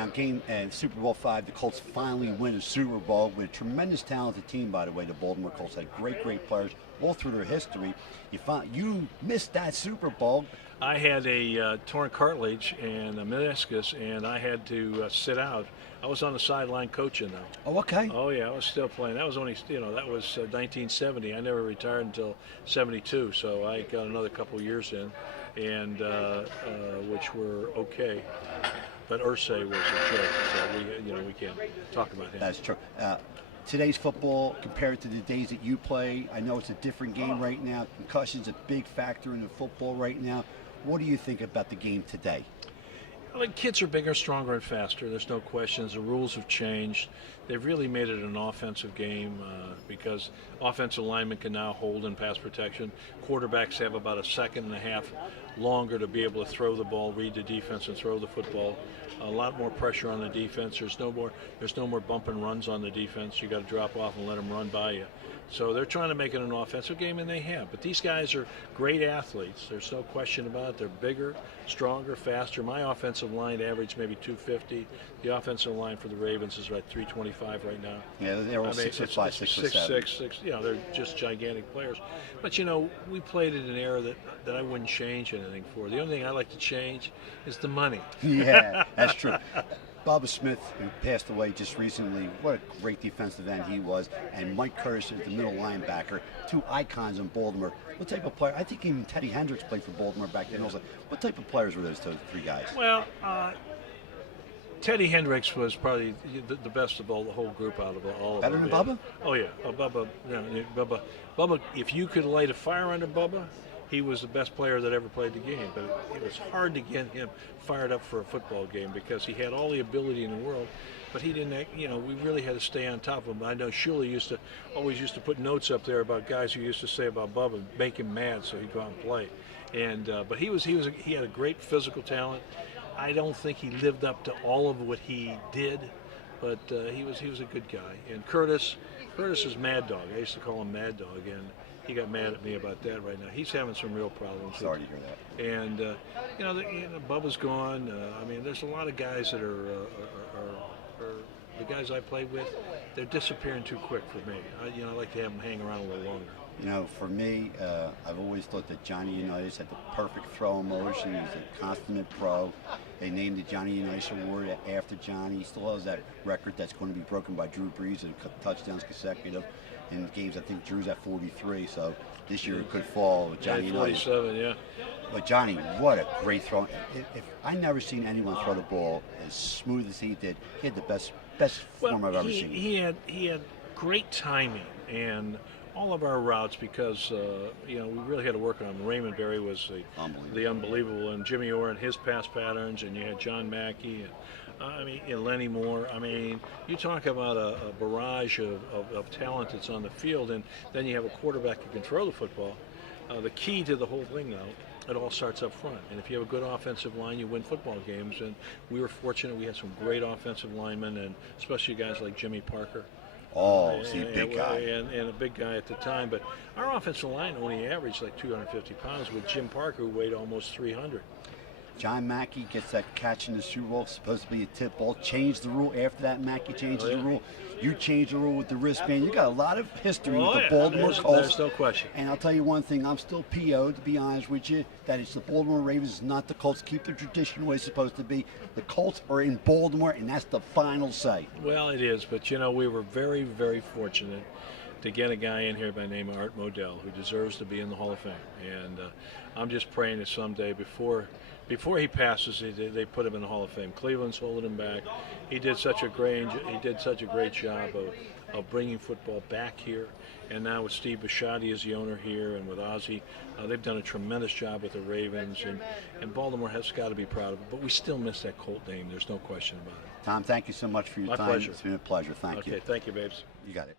Now, Super Bowl V, the Colts finally win a Super Bowl with a tremendous talented team, by the way. The Baltimore Colts had great players all through their history. You missed that Super Bowl. I had a torn cartilage and a meniscus, and I had to sit out. I was on the sideline coaching though. Oh, okay. Oh yeah, I was still playing. That was only, that was 1970. I never retired until '72, so I got another couple years in, and which were okay. But Ursay was a joke, so we can't talk about him. That's true. Today's football compared to the days that you play, I know it's a different game right now. Concussion's a big factor in the football right now. What do you think about the game today? Well, the kids are bigger, stronger, and faster. There's no questions. The rules have changed. They've really made it an offensive game because offensive linemen can now hold in pass protection. Quarterbacks have about a second and a half longer to be able to throw the ball, read the defense, and throw the football. A lot more pressure on the defense. There's no more bump and runs on the defense. You got to drop off and let them run by you. So they're trying to make it an offensive game, and they have. But these guys are great athletes. There's no question about it. They're bigger, stronger, faster. My offensive line averaged maybe 250. The offensive line for the Ravens is about 325 right now. Yeah, they're all 6'5", 6'7". 6'6". They're just gigantic players. But we played in an era that I wouldn't change anything for. The only thing I like to change is the money. Yeah, that's true. Bubba Smith, who passed away just recently, what a great defensive end he was, and Mike Curtis is the middle linebacker, two icons in Baltimore. What type of player? I think even Teddy Hendricks played for Baltimore back then. Also, what type of players were those three guys? Well, Teddy Hendricks was probably the best of the whole group out of all of them. Better than Bubba? Oh yeah, Bubba. If you could light a fire under Bubba, he was the best player that ever played the game. But it was hard to get him fired up for a football game because he had all the ability in the world, but he didn't. We really had to stay on top of him. I know Shula always used to put notes up there about guys who used to say about Bubba, make him mad so he'd go out and play. And but he had a great physical talent. I don't think he lived up to all of what he did, but he was a good guy. And Curtis is Mad Dog. I used to call him Mad Dog, and he got mad at me about that right now. He's having some real problems. Sorry to hear that. And Bubba's gone. There's a lot of guys that are the guys I played with. They're disappearing too quick for me. I like to have them hang around a little longer. For me, I've always thought that Johnny Unitas had the perfect throw motion. He's a consummate pro. They named the Johnny Unitas Award after Johnny. He still has that record that's going to be broken by Drew Brees and touchdowns consecutive in games. I think Drew's at 43, so this year it could fall with Johnny Unitas. 47, yeah. But Johnny, what a great throw. If I never seen anyone throw the ball as smooth as he did. He had the best form I've ever seen. He had great timing, and all of our routes, because we really had to work on him. Raymond Berry was the unbelievable, and Jimmy Orr and his pass patterns, and you had John Mackey, and Lenny Moore. You talk about a barrage of talent that's on the field, and then you have a quarterback who can throw the football. The key to the whole thing, though, it all starts up front. And if you have a good offensive line, you win football games. And we were fortunate. We had some great offensive linemen, and especially guys like Jimmy Parker. Big guy. And a big guy at the time. But our offensive line only averaged like 250 pounds with Jim Parker, who weighed almost 300. John Mackey gets that catch in the Super Bowl, supposed to be a tip ball. Changed the rule after that. Mackey changes the rule. You changed the rule with the wristband. You got a lot of history with the Baltimore Colts. There's no question. And I'll tell you one thing, I'm still PO'd, to be honest with you, that it's the Baltimore Ravens, not the Colts. Keep the tradition the way it's supposed to be. The Colts are in Baltimore, and that's the final say. Well, it is, but we were very, very fortunate to get a guy in here by the name of Art Modell, who deserves to be in the Hall of Fame. And I'm just praying that someday, before he passes, they put him in the Hall of Fame. Cleveland's holding him back. He did such a great job of bringing football back here. And now with Steve Bisciotti as the owner here, and with Ozzie, they've done a tremendous job with the Ravens. And Baltimore has got to be proud of it. But we still miss that Colt name. There's no question about it. Tom, thank you so much for your time. My pleasure. It's been a pleasure. Thank you. Okay, thank you, babes. You got it.